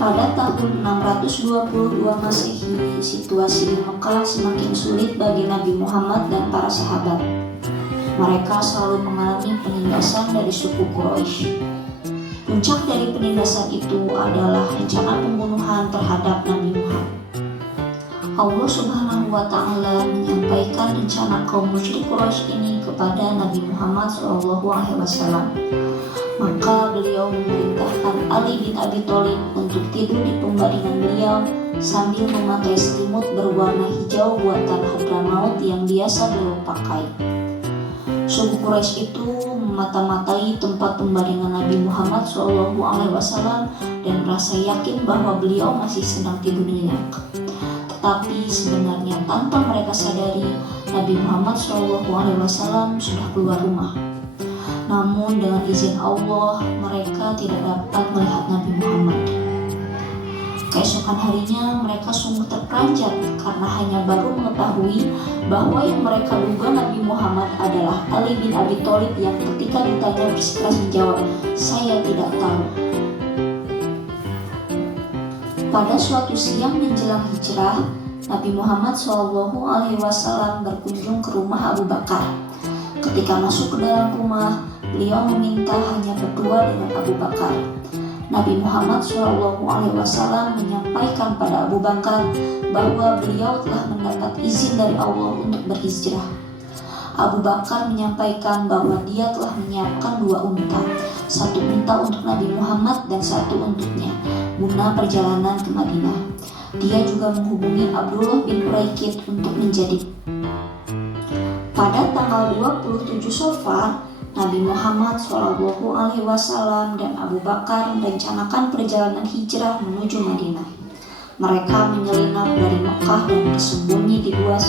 Pada tahun 622 Masehi, situasi di Mekah semakin sulit bagi Nabi Muhammad dan para sahabat. Mereka selalu mengalami penindasan dari suku Quraisy. Puncak dari penindasan itu adalah rencana pembunuhan terhadap Nabi Muhammad. Allah Subhanahu wa Ta'ala menyampaikan rencana kaum musyrik Quraisy ini kepada Nabi Muhammad SAW. Maka beliau memerintahkan Ali bin Abi Thalib untuk tidur di pembaringan beliau sambil memakai selimut berwarna hijau buatan Hadramaut yang biasa beliau pakai. Suku Quraisy itu memata-matai tempat pembaringan Nabi Muhammad SAW dan merasa yakin bahwa beliau masih sedang tidur nyenyak. Tetapi sebenarnya tanpa mereka sadari, Nabi Muhammad SAW sudah keluar rumah. Namun dengan izin Allah, mereka tidak dapat melihat Nabi Muhammad. Keesokan harinya mereka sungguh terperanjat karena hanya baru mengetahui bahwa yang mereka duga Nabi Muhammad adalah Ali bin Abi Thalib yang ketika ditanya bersikeras menjawab, "Saya tidak tahu." Pada suatu siang menjelang hijrah, Nabi Muhammad SAW berkunjung ke rumah Abu Bakar. Ketika masuk ke dalam rumah, beliau meminta hanya berdua dengan Abu Bakar. Nabi Muhammad SAW menyampaikan pada Abu Bakar bahwa beliau telah mendapat izin dari Allah untuk berhijrah. Abu Bakar menyampaikan bahwa dia telah menyiapkan 2 unta, satu unta untuk Nabi Muhammad dan satu untuknya, guna perjalanan ke Madinah. Dia juga menghubungi Abdullah bin Uraikid untuk menjadi. Pada tanggal 27 Safar, Nabi Muhammad SAW dan Abu Bakar merencanakan perjalanan hijrah menuju Madinah. Mereka menyelinap dari Mekah dan bersembunyi di gua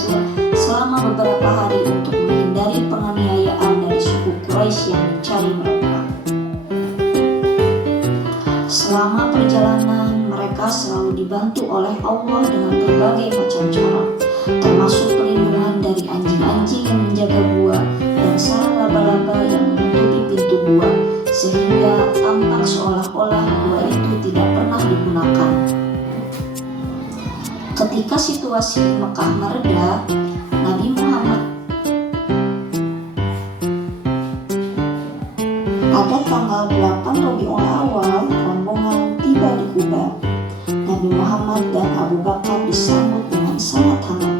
selama beberapa hari untuk menghindari penganiayaan dari suku Quraisy yang mencari mereka. Selama perjalanan, mereka selalu dibantu oleh Allah dengan berbagai macam cara, termasuk perlindungan dari anjing-anjing yang menjaga gua dan sarang laba-laba yang menutupi pintu gua, sehingga tampak seolah-olah gua itu tidak pernah digunakan. Ketika situasi di Mekah mereda, Nabi Muhammad pada tanggal 8 Rabiul Awal, rombongan tiba di Kuba. Nabi Muhammad dan Abu Bakar disambut dengan sangat hangat.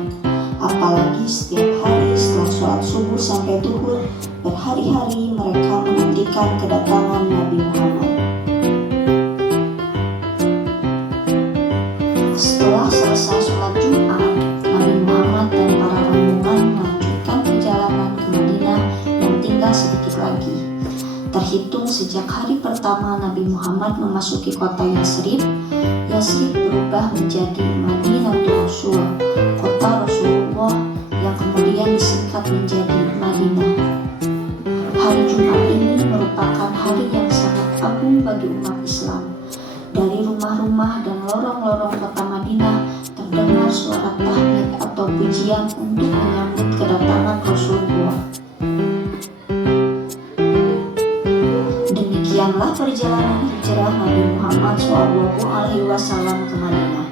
Apalagi setiap hari setelah sholat subuh sampai zuhur, berhari-hari mereka menantikan kedatangan Nabi Muhammad. Setelah selesai sholat Jumat, Nabi Muhammad dan para rombongan melanjutkan perjalanan ke Madinah yang tinggal sedikit lagi. Terhitung sejak hari pertama Nabi Muhammad memasuki kota Yasrib, Yasrib berubah menjadi Madinatul Rasul, kota Rasulullah yang kemudian disingkat menjadi Madinah. Hari Jumat ini merupakan hari yang sangat agung bagi umat Islam. Dari rumah-rumah dan lorong-lorong kota Madinah terdengar suara tahmid atau pujian untuk menyambut kedatangan Rasulullah. Demikianlah perjalanan hijrah Nabi Muhammad SAW ke Madinah.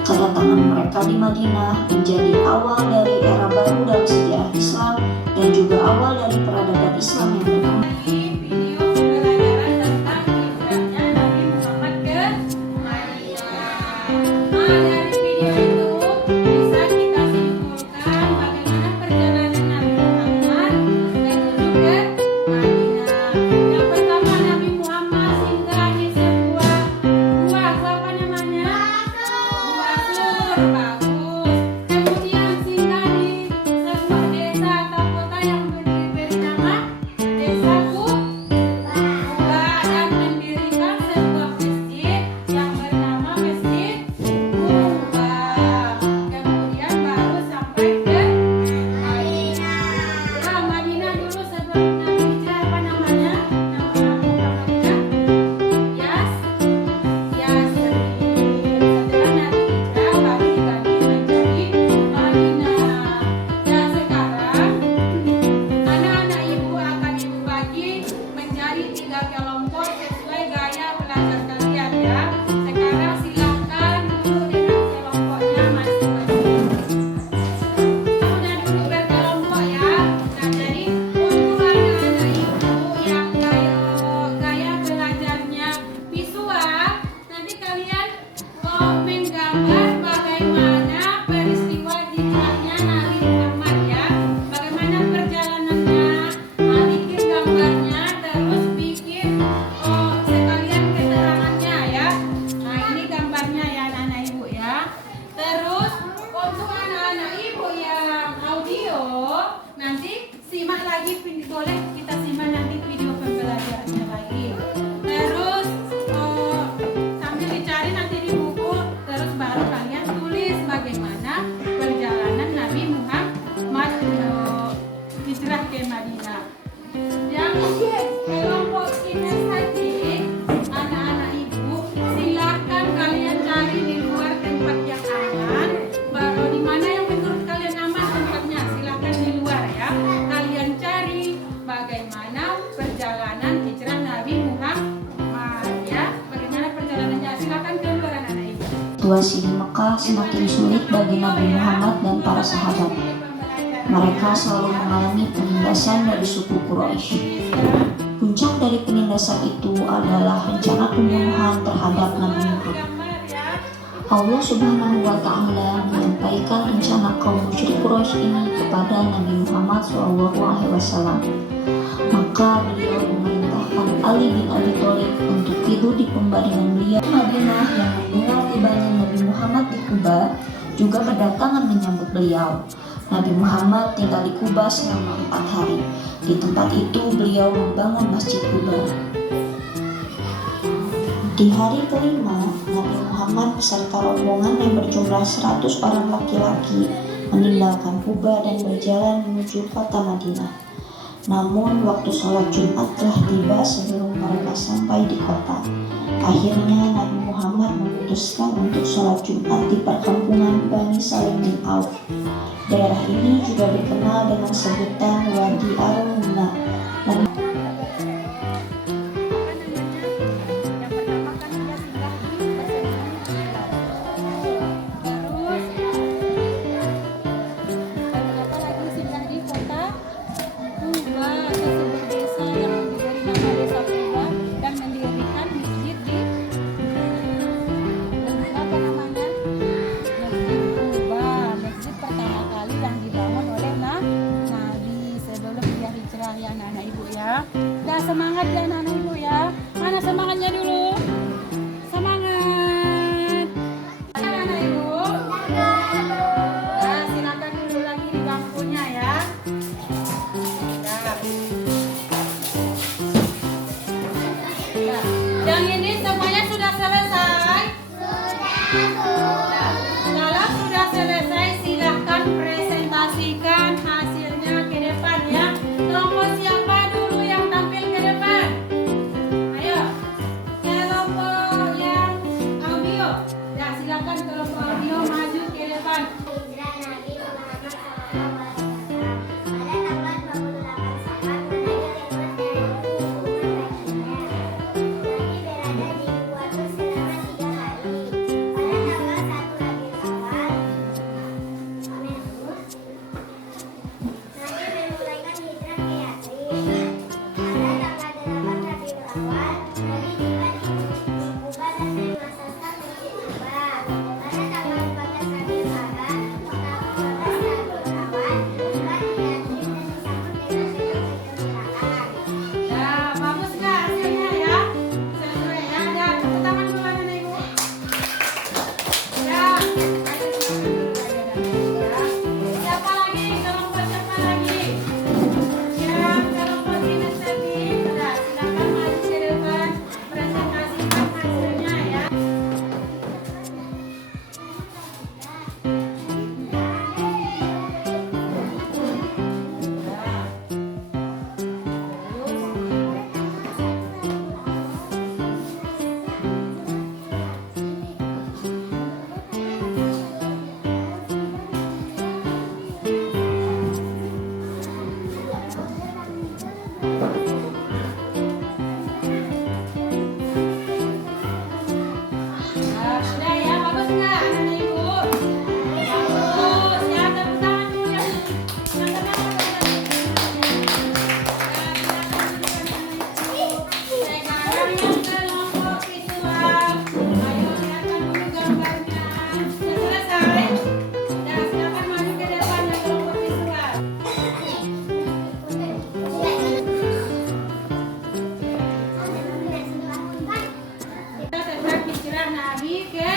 Kedatangan mereka di Madinah menjadi awal dari era baru dalam sejarah Islam dan juga awal dari peradaban Islam yang berkembang. Desa Situasi di Mekah semakin sulit bagi Nabi Muhammad dan para sahabat. Mereka selalu mengalami penindasan dari suku Quraisy. Puncak dari penindasan itu adalah rencana pembunuhan terhadap Nabi Muhammad. Allah Subhanahu wa Ta'ala menyampaikan rencana kaum musyrik Quraisy ini kepada Nabi Muhammad SAW. Maka beliau memerintahkan Ali bin Abi Thalib untuk tidur di pembaringan beliau. Madinah yang mendengar tibanya Nabi Muhammad di Kuba juga berdatangan menyambut beliau. Nabi Muhammad tinggal di Kuba selama 4 hari. Di tempat itu beliau membangun Masjid Kuba. Di hari kelima, Nabi Muhammad beserta rombongan yang berjumlah 100 orang laki-laki meninggalkan Kuba dan berjalan menuju kota Madinah. Namun, waktu sholat Jumat telah tiba sebelum mereka sampai di kota. Akhirnya, Nabi Muhammad memutuskan untuk sholat Jumat di perkampungan Bani Salim bin Auf. Daerah ini juga dikenal dengan sebutan Wadi Ar-Rumna. Ya anak-anak ibu ya. Dah semangat ya anak-anak ibu ya. Mana semangatnya dulu? Semangat. Anak-anak ibu. Nah, silakan dulu lagi di bangkunya ya. Nah, yang ini semuanya sudah selesai? Sudah. Kalau sudah selesai silahkan presentasikan hasilnya ke depan ya. Kelompok siapa dulu yang tampil ke depan? Ayo. Kelompok yang audio. Ya, silakan kelompok audio maju ke depan. Nabi ke